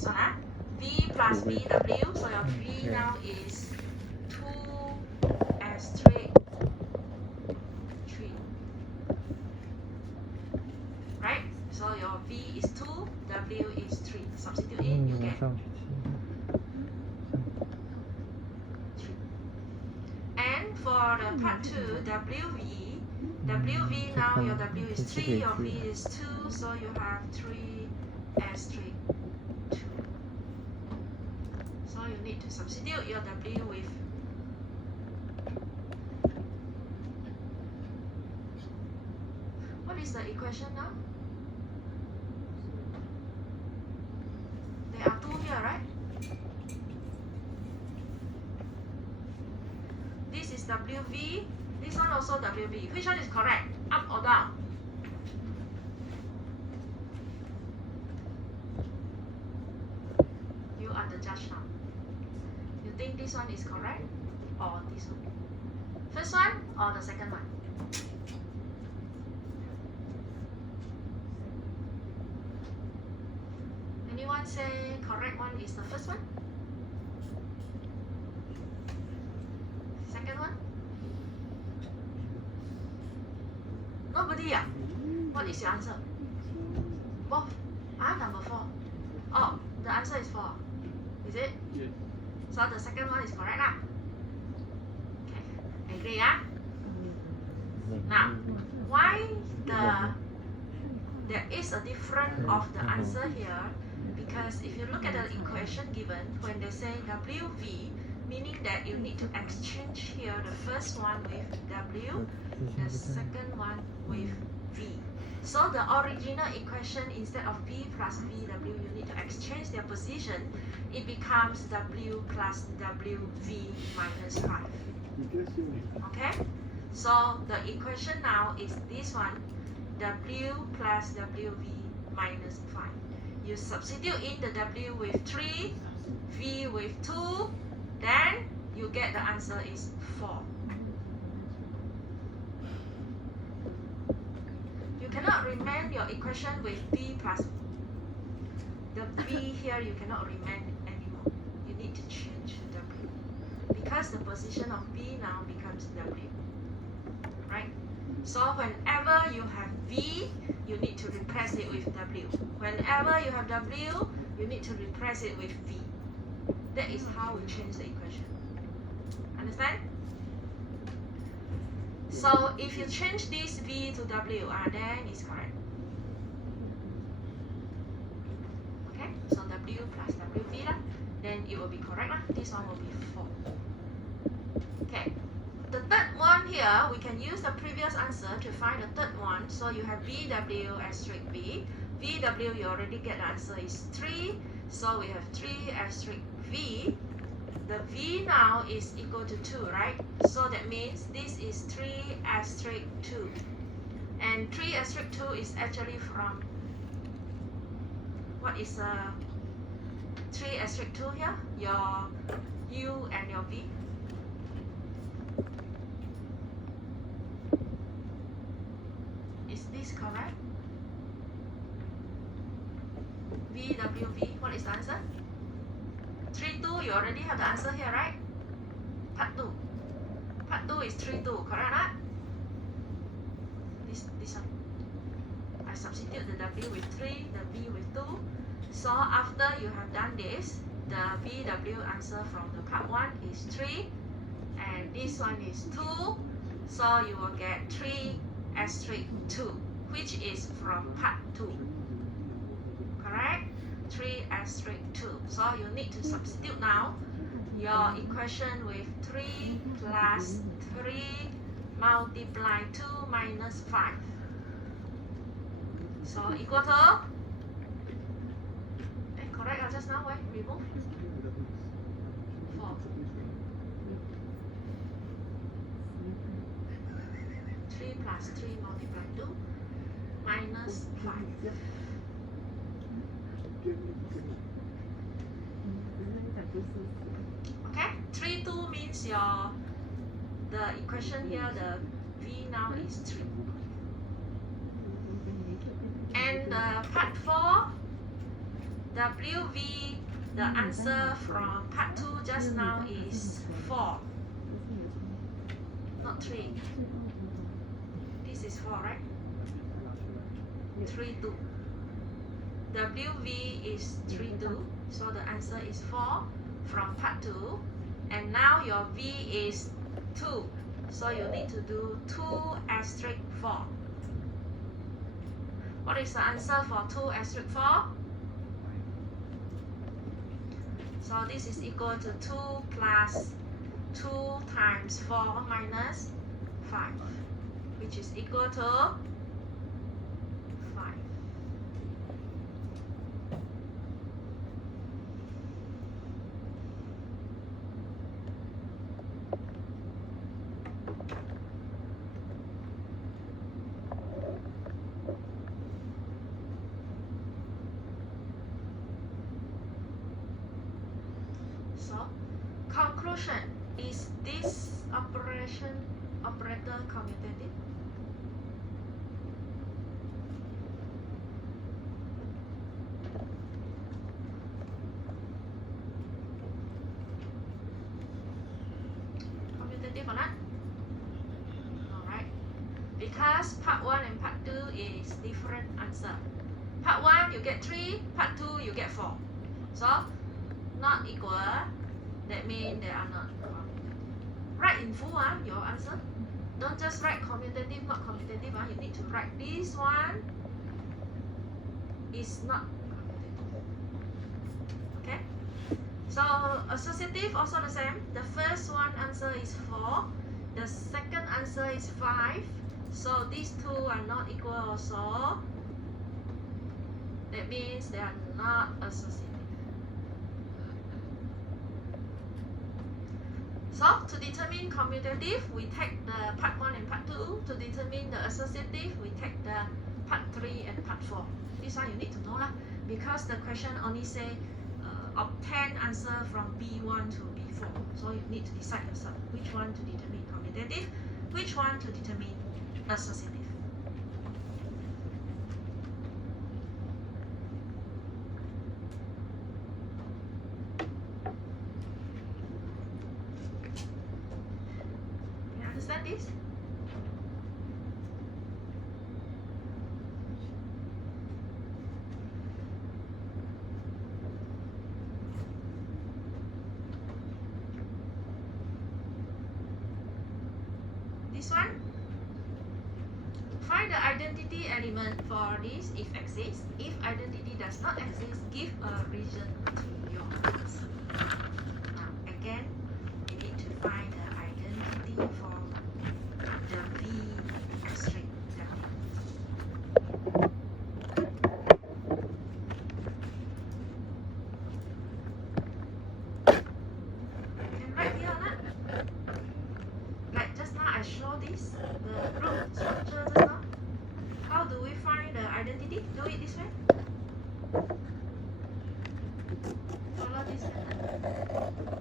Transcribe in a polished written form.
So now V plus VW, so your V now is 2 straight 3. Right? So your V is 2, W is 3. Substitute in, you get 3. And for the part 2, WV now your W is 3, your V is 2, so you have 3 straight 2. So you need to substitute your W with what is the equation now? There are 2 here, right? This is WV, this one also WV. Which one is correct? Up or down? You are the judge now. You think this one is correct or this one? First one or the second one? Anyone say correct one is the first one? Second one? Nobody, ah? What is your answer? Both? Number 4. Oh, the answer is 4. Is it? Yes. So the second one is correct, lah? Okay, agree, ah? Now, why there is a difference of the answer here? Because if you look at the equation given, when they say WV, meaning that you need to exchange here the first one with W, the second one with V. So the original equation, instead of V plus VW, you need to exchange their position. It becomes W plus WV minus 5. Okay? So the equation now is this one, W plus WV minus 5. You substitute in the W with 3, V with 2, then you get the answer is 4. You cannot remain your equation with V plus the V here, you cannot remain anymore. You need to change W because the position of V now becomes W. Right? So whenever you have V, you need to replace it with W. Whenever you have W, you need to replace it with V. That is how we change the equation. Understand? So if you change this V to W, then it's correct. Okay? So W plus WV, then it will be correct. This one will be 4. Okay. The third one here, we can use the previous answer to find the third one. So you have VW asterisk V. VW, you already get the answer is 3. So we have 3 asterisk V. The V now is equal to 2, right? So that means this is 3 asterisk 2. And 3 asterisk 2 is actually from, what is 3 asterisk 2 here? Your U and your V. Is this correct? VWV, what is the answer? 3, 2, you already have the answer here, right? Part 2. Part 2 is 3, 2, correct, right? This one. I substitute the W with 3, the V with 2. So after you have done this, the VW answer from the part 1 is 3. And this one is 2. So you will get 3 asterisk 2, which is from part 2. Correct? 3 asterisk 2. So you need to substitute now your equation with 3 plus 3 multiply 2 minus 5. So equal to, correct just now, remove 4. 3 plus 3 multiply 2 minus 5. Okay, 3, 2 means the equation here, the V now is 3. And part 4, WV, the answer from part 2 just now is 4, not 3. This is 4, right? 3, 2. WV is 3, 2. So the answer is 4 from part 2. And now your V is 2. So you need to do 2 asterisk 4. What is the answer for 2 asterisk 4? So this is equal to 2 plus 2 times 4 minus 5, which is equal to 5. So, conclusion, is this operator commutative? Commutative or not? Alright. Because part 1 and part 2 is different answer. Part 1 you get 3, part 2 you get 4. So, not equal, that means they are not commutative. Write in full your answer. Don't just write commutative, not commutative. You need to write this one is not commutative. Okay? So associative also the same. The first one answer is 4. The second answer is 5. So these two are not equal also. That means they are not associative. So to determine commutative, we take the part 1 and part 2. To determine the associative, we take the part 3 and part 4. This one you need to know lah, because the question only say obtain answer from B1 to B4. So you need to decide yourself which one to determine commutative, which one to determine associative. You understand this? This one, find the identity element for this if exists. If identity does not exist, give a reason to your answer. Now again, we need to find the identity for the V string. Can write here or not? Like just now I show this, the group structure just now. How do we find the identity? Do it this way. Follow this method.